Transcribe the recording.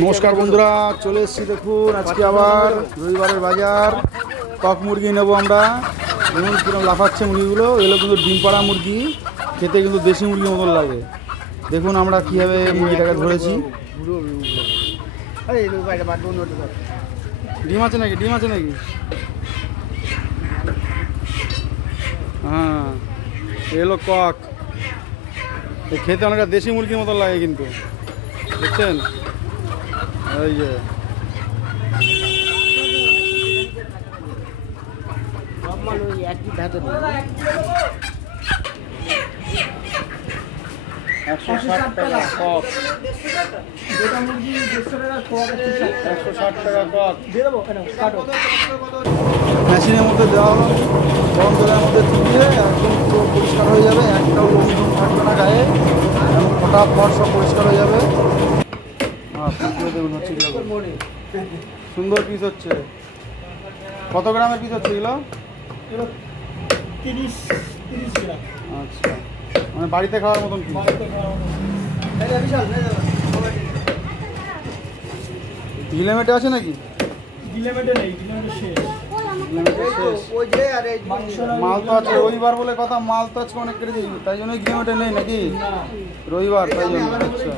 নমস্কার বন্ধুরা, চলে এসেছি। দেখুন আজকে আবার রবিবারের বাজার। কক মুরগি নেবো আমরা। দেখুন কিরকম লাফাচ্ছে মুরগিগুলো। এগুলো কিন্তু ডিম পাড়া মুরগি, খেতে কিন্তু দেশি মুরগির মতন লাগে। দেখুন আমরা কীভাবে মুরগিটাকে ধরেছি। ডিম আছে নাকি? ডিম আছে নাকি? হ্যাঁ, এলো কক। খেতে অনেকটা দেশি মুরগির মতন লাগে কিন্তু, দেখছেন? এই যে মেশিনের মধ্যে দেওয়া হলো, গরম জলের মধ্যে চুপিয়ে একদম পুরো পরিষ্কার হয়ে যাবে। একটাও লোমঝুম থাকবে না গায়ে, এবং ফটাফট সব পরিষ্কার হয়ে যাবে। দেখুন হচ্ছে সুন্দর পিস হচ্ছে। কত গ্রামের পিস হচ্ছে এগুলো? 30 গ্রাম। আচ্ছা, মানে বাড়িতে খাওয়ার মতন পিস। গিলেমেটে আছে নাকি? গিলেমেটে নেই, গিলেমেটে শেষ। মাল তো আছে, রবিবার বলে কথা, মাল তো আজকে অনেক কেটে দিয়েছি, তাই জন্যই গিলেমেটে নেই নাকি? রবিবার তাই জন্য। আচ্ছা।